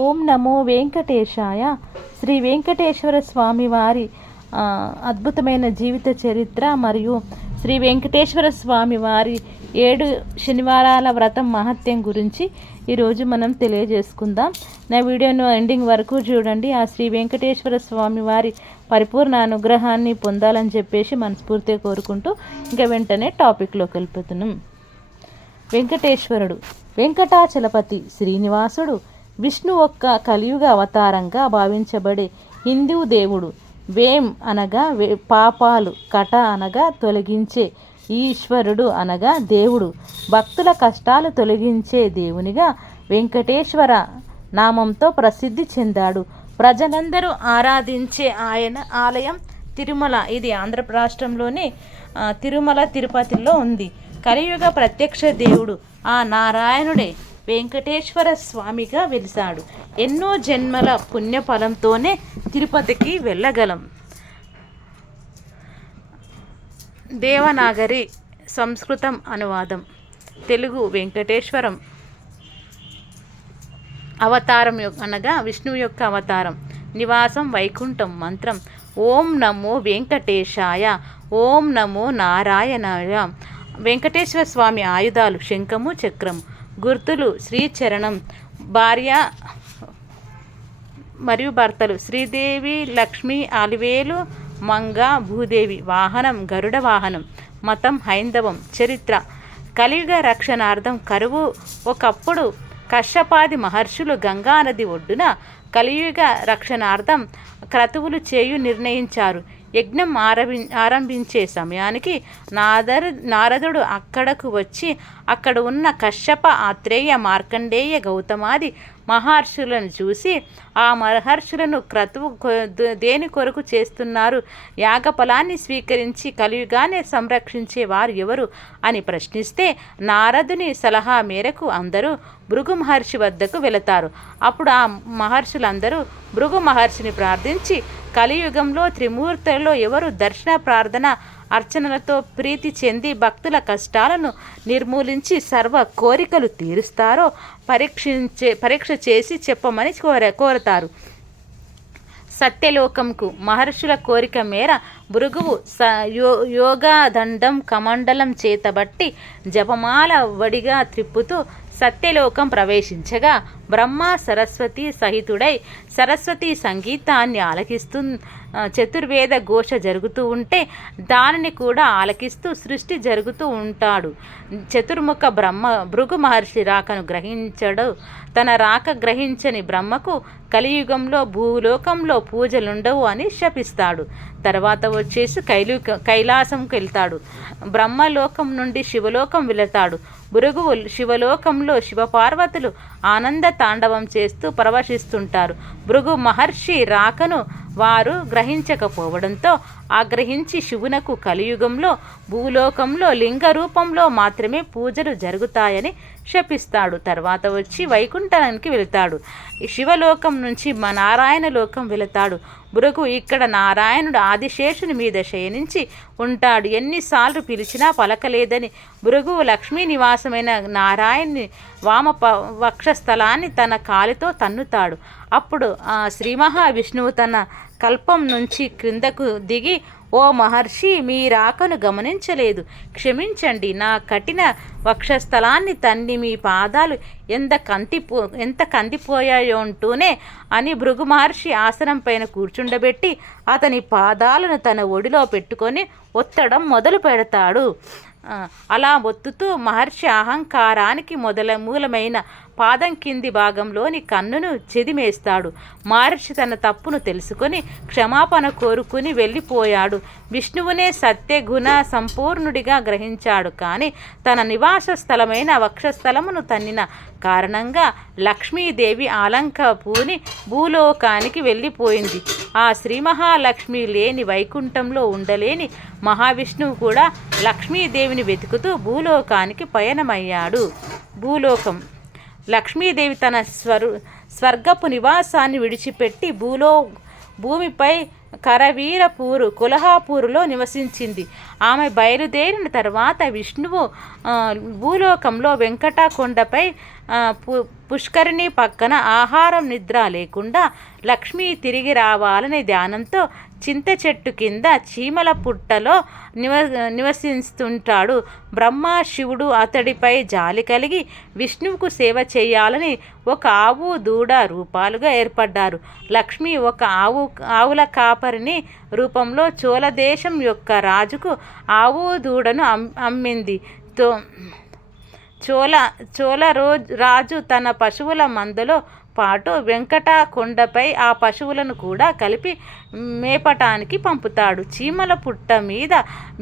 ఓం నమో వెంకటేశాయ. శ్రీ వెంకటేశ్వర స్వామి వారి అద్భుతమైన జీవిత చరిత్ర మరియు శ్రీ వెంకటేశ్వర స్వామి వారి 7 శనివారాల వ్రతం మహత్యం గురించి ఈరోజు మనం తెలియజేసుకుందాం. నా వీడియోను ఎండింగ్ వరకు చూడండి. ఆ శ్రీ వెంకటేశ్వర స్వామి వారి పరిపూర్ణ అనుగ్రహాన్ని పొందాలని చెప్పేసి మనస్ఫూర్తిగా కోరుకుంటూ ఇంకా వెంటనే టాపిక్లోకి వెళ్ళిపోతున్నాం. వెంకటేశ్వరుడు వెంకటాచలపతి శ్రీనివాసుడు విష్ణు ఒక్క కలియుగ అవతారంగా భావించబడే హిందూ దేవుడు. వేం అనగా పాపాలు, కట అనగా తొలగించే, ఈశ్వరుడు అనగా దేవుడు, భక్తుల కష్టాలు తొలగించే దేవునిగా వెంకటేశ్వర నామంతో ప్రసిద్ధి చెందాడు. ప్రజలందరూ ఆరాధించే ఆయన ఆలయం తిరుమల. ఇది ఆంధ్ర రాష్ట్రంలోని తిరుమల తిరుపతిలో ఉంది. కలియుగ ప్రత్యక్ష దేవుడు ఆ నారాయణుడే వెంకటేశ్వర స్వామిగా వెలిశాడు. ఎన్నో జన్మల పుణ్యఫలంతోనే తిరుపతికి వెళ్ళగలం. దేవనాగరి సంస్కృతం అనువాదం. తెలుగు వెంకటేశ్వరం అవతారం అనగా విష్ణువు యొక్క అవతారం. నివాసం వైకుంఠం. మంత్రం ఓం నమో వెంకటేశాయ, ఓం నమో నారాయణాయ. వెంకటేశ్వర స్వామి ఆయుధాలు శంఖము, చక్రము. గుర్తులు శ్రీచరణం. భార్య మరియు భర్తలు శ్రీదేవి, లక్ష్మి, అలివేలు మంగ, భూదేవి. వాహనం గరుడ వాహనం. మతం హైందవం. చరిత్ర కలియుగ రక్షణార్థం కరువు. ఒకప్పుడు కశ్యపాది మహర్షులు గంగానది ఒడ్డున కలియుగ రక్షణార్థం క్రతువులు చేయు నిర్ణయించారు. యజ్ఞం ఆరంభించే సమయానికి నారదుడు అక్కడకు వచ్చి అక్కడ ఉన్న కశ్యప, ఆత్రేయ, మార్కండేయ, గౌతమాది మహర్షులను చూసి ఆ మహర్షులను క్రతువు దేని కొరకు చేస్తున్నారు, యాగఫలాన్ని స్వీకరించి కలియుగానే సంరక్షించే వారు ఎవరు అని ప్రశ్నిస్తే నారదుని సలహా మేరకు అందరూ భృగు మహర్షి వద్దకు వెళతారు. అప్పుడు ఆ మహర్షులందరూ భృగు మహర్షిని ప్రార్థించి కలియుగంలో త్రిమూర్తులలో ఎవరు దర్శన, ప్రార్థన, అర్చనలతో ప్రీతి చెంది భక్తుల కష్టాలను నిర్మూలించి సర్వ కోరికలు తీరుస్తారో పరీక్ష చేసి చెప్పమని కోరతారు. సత్యలోకంకు మహర్షుల కోరిక మేర భృగువు యోగదండం కమండలం చేతబట్టి జపమాల వడిగా త్రిప్పుతూ సత్యలోకం ప్రవేశించగా బ్రహ్మ సరస్వతి సహితుడై సరస్వతి సంగీతాన్ని ఆలకిస్తూ చతుర్వేద ఘోష జరుగుతూ ఉంటే దానిని కూడా ఆలకిస్తూ సృష్టి జరుగుతూ ఉంటాడు. చతుర్ముఖ భృగు మహర్షి రాకను గ్రహించడు. తన రాక గ్రహించని బ్రహ్మకు కలియుగంలో భూలోకంలో పూజలుండవు అని శపిస్తాడు. తర్వాత వచ్చేసి కైలాసంకి వెళ్తాడు. బ్రహ్మలోకం నుండి శివలోకం వెళతాడు. భృగువు శివలోకంలో శివపార్వతులు ఆనంద తాండవం చేస్తూ పరవశిస్తుంటారు. భృగు మహర్షి రాకను వారు గ్రహించకపోవడంతో ఆగ్రహించి శివునకు కలియుగంలో భూలోకంలో లింగ రూపంలో మాత్రమే పూజలు జరుగుతాయని శపిస్తాడు. తర్వాత వచ్చి వైకుంఠానికి వెళతాడు. శివలోకం నుంచి నారాయణ లోకం వెళతాడు. భృగు ఇక్కడ నారాయణుడు ఆదిశేషుని మీద శయనించి ఉంటాడు. ఎన్నిసార్లు పిలిచినా పలకలేదని భృగువు లక్ష్మీ నివాసమైన నారాయణుని వామ వక్షస్థలాన్ని తన కాలితో తన్నుతాడు. అప్పుడు ఆ శ్రీ మహావిష్ణువు తన కల్పం నుంచి క్రిందకు దిగి, ఓ మహర్షి, మీ రాకను గమనించలేదు, క్షమించండి. నా కఠిన వక్షస్థలాన్ని తన్ని మీ పాదాలు ఎంత కందిపోయాయో అంటూనే అని భృగు మహర్షి ఆసనం పైన కూర్చుండబెట్టి అతని పాదాలను తన ఒడిలో పెట్టుకొని ఒత్తడం మొదలు పెడతాడు. అలా ఒత్తుతూ మహర్షి అహంకారానికి మూలమైన పాదం కింది భాగంలోని కన్నును చెదిమేస్తాడు. మహర్షి తన తప్పును తెలుసుకొని క్షమాపణ కోరుకుని వెళ్ళిపోయాడు. విష్ణువునే సత్యగుణ సంపూర్ణుడిగా గ్రహించాడు. కానీ తన నివాస స్థలమైన వక్షస్థలమును తన్నిన కారణంగా లక్ష్మీదేవి ఆలంక పూని భూలోకానికి వెళ్ళిపోయింది. ఆ శ్రీ మహాలక్ష్మి లేని వైకుంఠంలో ఉండలేని మహావిష్ణువు కూడా లక్ష్మీదేవిని వెతుకుతూ భూలోకానికి పయనమయ్యాడు. భూలోకం. లక్ష్మీదేవి తన స్వర్గపు నివాసాన్ని విడిచిపెట్టి భూమిపై కరవీరపూరు కొల్హాపూరులో నివసించింది. ఆమె బయలుదేరిన తర్వాత విష్ణువు భూలోకంలో వెంకట కొండపై పుష్కరిణి పక్కన ఆహారం నిద్ర లేకుండా లక్ష్మి తిరిగి రావాలనే ధ్యానంతో చింత చెట్టు కింద చీమల పుట్టలో నివసిస్తుంటాడు. బ్రహ్మ శివుడు అతడిపై జాలి కలిగి విష్ణువుకు సేవ చేయాలని ఒక ఆవు దూడ రూపాలుగా ఏర్పడ్డారు. లక్ష్మి ఒక ఆవుల కాపరిని రూపంలో చోళదేశం యొక్క రాజుకు ఆవు దూడను అమ్మింది. రాజు తన పశువుల మందలో పాటు వెంకట కొండపై ఆ పశువులను కూడా కలిపి మేపటానికి పంపుతాడు. చీమల పుట్ట మీద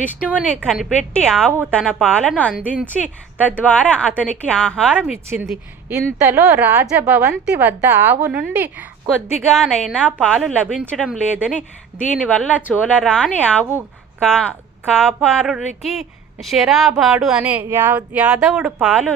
విష్ణువుని కనిపెట్టి ఆవు తన పాలను అందించి తద్వారా అతనికి ఆహారం ఇచ్చింది. ఇంతలో రాజభవంతి వద్ద ఆవు నుండి కొద్దిగానైనా పాలు లభించడం లేదని, దీనివల్ల చోళరాణి ఆవు కాపారుడికి శరాబాడు అనే యాదవుడు పాలు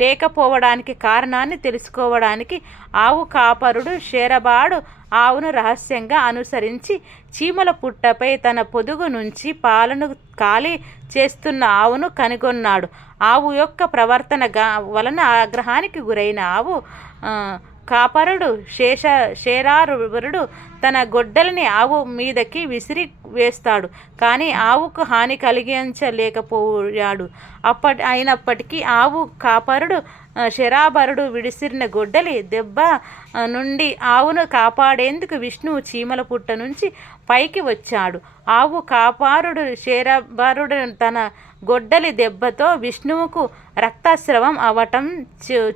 లేకపోవడానికి కారణాన్ని తెలుసుకోవడానికి ఆవు కాపరుడు శేరబాడు ఆవును రహస్యంగా అనుసరించి చీమల పుట్టపై తన పొదుగు నుంచి పాలను ఖాళీ చేస్తున్న ఆవును కనుగొన్నాడు. ఆవు యొక్క ప్రవర్తన వలన ఆగ్రహానికి గురైన ఆవు కాపరుడు శేరారుడు తన గొడ్డలిని ఆవు మీదకి విసిరి వేస్తాడు. కానీ ఆవుకు హాని కలిగించలేకపోయాడు. అయినప్పటికీ ఆవు కాపరుడు శరాబరుడు విడిసిరిన గొడ్డలి దెబ్బ నుండి ఆవును కాపాడేందుకు విష్ణువు చీమల పుట్ట నుంచి పైకి వచ్చాడు. ఆవు కాపారుడు శరాబరుడు తన గొడ్డలి దెబ్బతో విష్ణువుకు రక్తస్రావం అవటం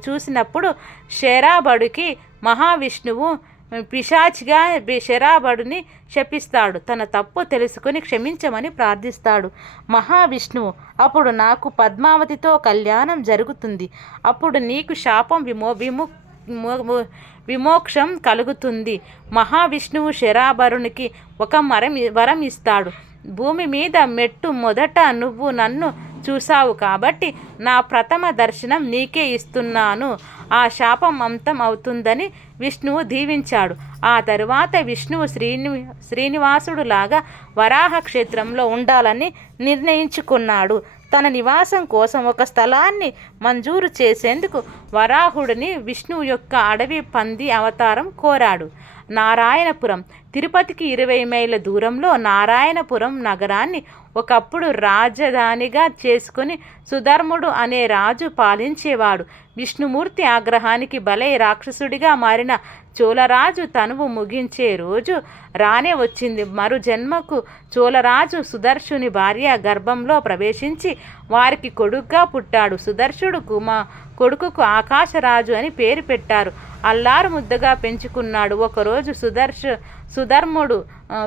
చూసినప్పుడు శరాబడుకి మహావిష్ణువు పిశాచిగా శరాబడుని శపిస్తాడు. తన తప్పు తెలుసుకుని క్షమించమని ప్రార్థిస్తాడు. మహావిష్ణువు అప్పుడు నాకు పద్మావతితో కళ్యాణం జరుగుతుంది, అప్పుడు నీకు శాపం విమోక్షం కలుగుతుంది. మహావిష్ణువు శరాబరునికి ఒక వరం ఇస్తాడు. భూమి మీద మొదట నువ్వు నన్ను చూశావు కాబట్టి నా ప్రథమ దర్శనం నీకే ఇస్తున్నాను. ఆ శాపం అంతం అవుతుందని విష్ణువు దీవించాడు. ఆ తరువాత విష్ణువు శ్రీనివాసుడులాగా వరాహ క్షేత్రంలో ఉండాలని నిర్ణయించుకున్నాడు. తన నివాసం కోసం ఒక స్థలాన్ని మంజూరు చేసేందుకు వరాహుడిని విష్ణువు యొక్క అడవి పంది అవతారం కోరాడు. నారాయణపురం తిరుపతికి 20 మైళ్ళ దూరంలో నారాయణపురం నగరాన్ని ఒకప్పుడు రాజధానిగా చేసుకుని సుధర్ముడు అనే రాజు పాలించేవాడు. విష్ణుమూర్తి ఆగ్రహానికి బలై రాక్షసుడిగా మారిన చోళరాజు తనువు ముగించే రోజు రానే వచ్చింది. మరు జన్మకు చోళరాజు సుదర్శుని భార్య గర్భంలో ప్రవేశించి వారికి కొడుకుగా పుట్టాడు. సుదర్శుడు కొడుకుకు ఆకాశరాజు అని పేరు పెట్టారు. అల్లారు ముద్దగా పెంచుకున్నాడు. ఒకరోజు సుధర్ముడు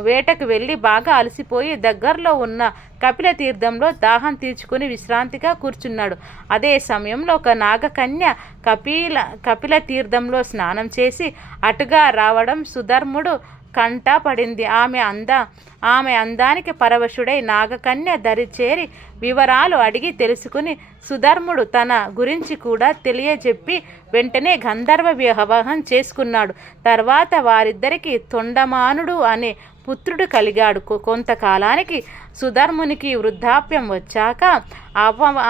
వేటకు వెళ్ళి బాగా అలసిపోయి దగ్గరలో ఉన్న కపిల తీర్థంలో దాహం తీర్చుకుని విశ్రాంతిగా కూర్చున్నాడు. అదే సమయంలో ఒక నాగకన్య కపిల తీర్థంలో స్నానం చేసి అటుగా రావడం సుధర్ముడు కంట పడింది. ఆమె అందానికి పరవశుడై నాగకన్య దరిచేరి వివరాలు అడిగి తెలుసుకుని సుధర్ముడు తన గురించి కూడా తెలియజెప్పి వెంటనే గంధర్వ వివాహం చేసుకున్నాడు. తర్వాత వారిద్దరికి తొండమానుడు అనే పుత్రుడు కలిగాడు. కొంతకాలానికి సుధర్మునికి వృద్ధాప్యం వచ్చాక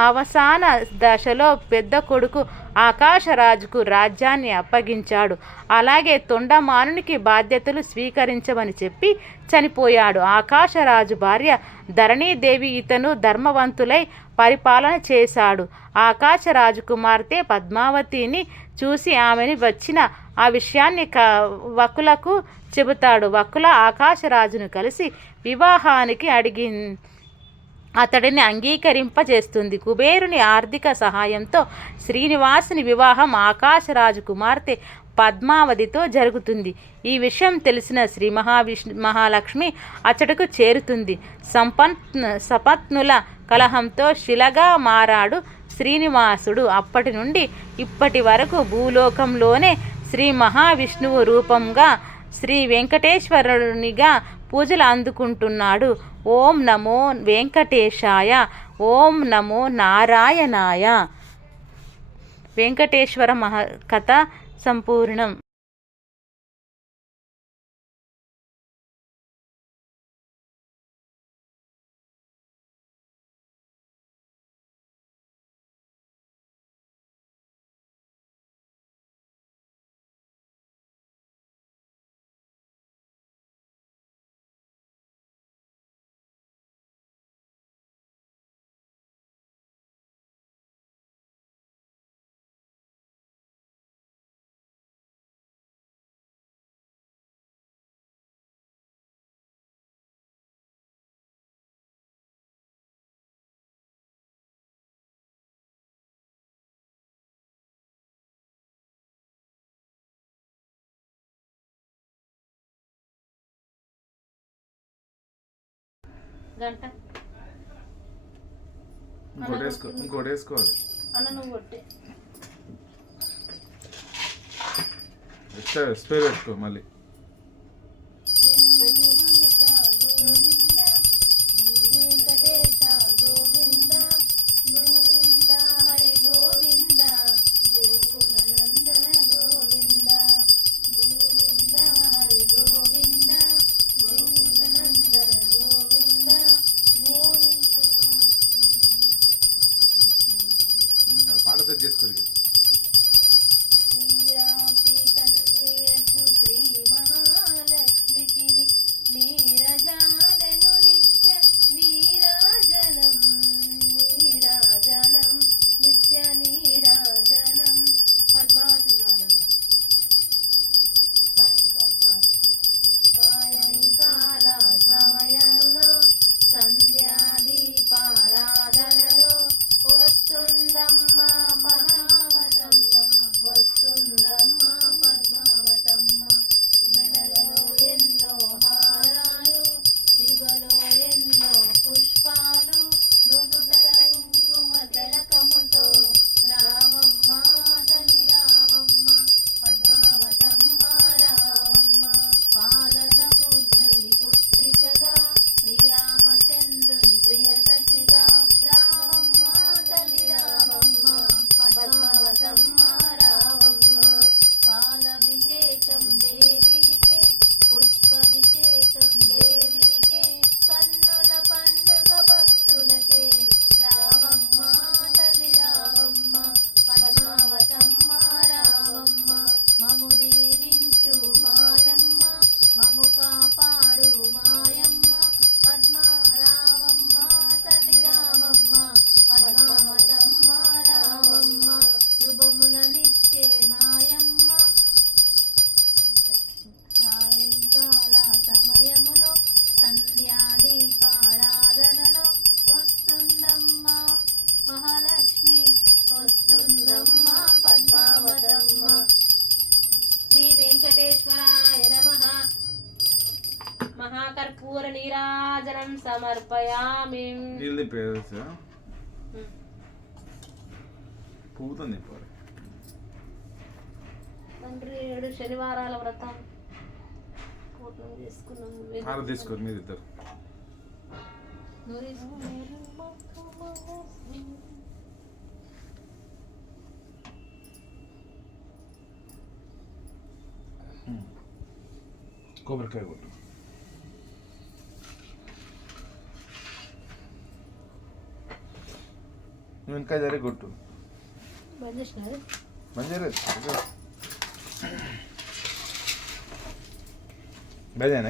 అవసాన దశలో పెద్ద కొడుకు ఆకాశరాజుకు రాజ్యాన్ని అప్పగించాడు. అలాగే తొండమానునికి బాధ్యతలు స్వీకరించమని చెప్పి చనిపోయాడు. ఆకాశరాజు భార్య ధరణీదేవి ఇతను ధర్మవంతులై పరిపాలన చేశాడు. ఆకాశరాజు కుమార్తె పద్మావతిని చూసి ఆమెని వచ్చిన ఆ విషయాన్ని వకులకు చెబుతాడు. వకుల ఆకాశరాజును కలిసి వివాహానికి అతడిని అంగీకరింపజేస్తుంది. కుబేరుని ఆర్థిక సహాయంతో శ్రీనివాసుని వివాహం ఆకాశరాజు కుమార్తె పద్మావతితో జరుగుతుంది. ఈ విషయం తెలిసిన శ్రీ మహాలక్ష్మి అతడుకు చేరుతుంది. సపత్నుల కలహంతో శిలగా మారాడు శ్రీనివాసుడు. అప్పటి నుండి ఇప్పటి వరకు భూలోకంలోనే శ్రీ మహావిష్ణువు రూపంగా శ్రీ వెంకటేశ్వరునిగా పూజలు అందుకుంటున్నాడు. ఓం నమో వెంకటేశాయ, ఓం నమో నారాయణాయ. వెంకటేశ్వర కథ సంపూర్ణం. గంట ఇంకోటి వేసుకోవాలి. అన్న నువ్వు కొట్టే స్పేర్ పెట్టుకో మళ్ళీ. పాట సెట్ చేసుకోరు. శ్రీరాంటి కన్యకు శ్రీ మహాలక్ష్మికి నీరజానను నిత్య నీరాజనం నీరాజనం నిత్య నీరాజనం పద్మావతి సాయంకాల సమయంలో సంధ్యాదీపారాధనలో వస్తుందమ్మ మహావతమ్మ వస్తుందమ్మ పద్మావతమ్మ మెడలో ఎన్నో హారాలు శివలో ఎన్నో పుష్పాలు నుదుట కుంకుమ తిలకముతో రావమ్మ తల్లి రావమ్మ పద్మావతమ్మ రావమ్మ పాల సముద్రుని పుత్రికగా శ్రీరామచంద్రుని ప్రియ సఖిగా రావమ్మ తల్లి రావమ్మ పద్మావతమ్మ రావమ్మ పాలభిషేకం దేవికే పుష్పభిషేకం దేవికే కన్నుల పండుగ భక్తులకే రావమ్మ తల్లి రావమ్మ పద్మావతమ్మ రావమ్మ మము దీవించు మాయమ్మ మము కాపాడు మాయమ్మ పద్మ రావమ్మ తల్లి రావమ్మ పద్మావతమ్మ రావమ్మ శుభములనిచ్చే మాయమ్మ సాయంకాల సమయములో సంధ్యాదీపారాధనలో వస్తుందమ్మ మహాలక్ష్మి వస్తుందమ్మ పద్మావతమ్మ. శ్రీ వెంకటేశ్వరాయ నమః. మహాకర్పూర నీరాజనం సమర్పయామి. పూతుంది తండ్రి 7 శనివారాల వ్రతం పూర్ణం చేసుకున్నాం. తీసుకోరు మీరు ఇద్దరు. కొబ్బరికాయ కొట్టు. నువ్వు ఇంకా జరి కొట్టు. బంద్ చేసినారు. బంద్ చేయలేదు. బయదేనా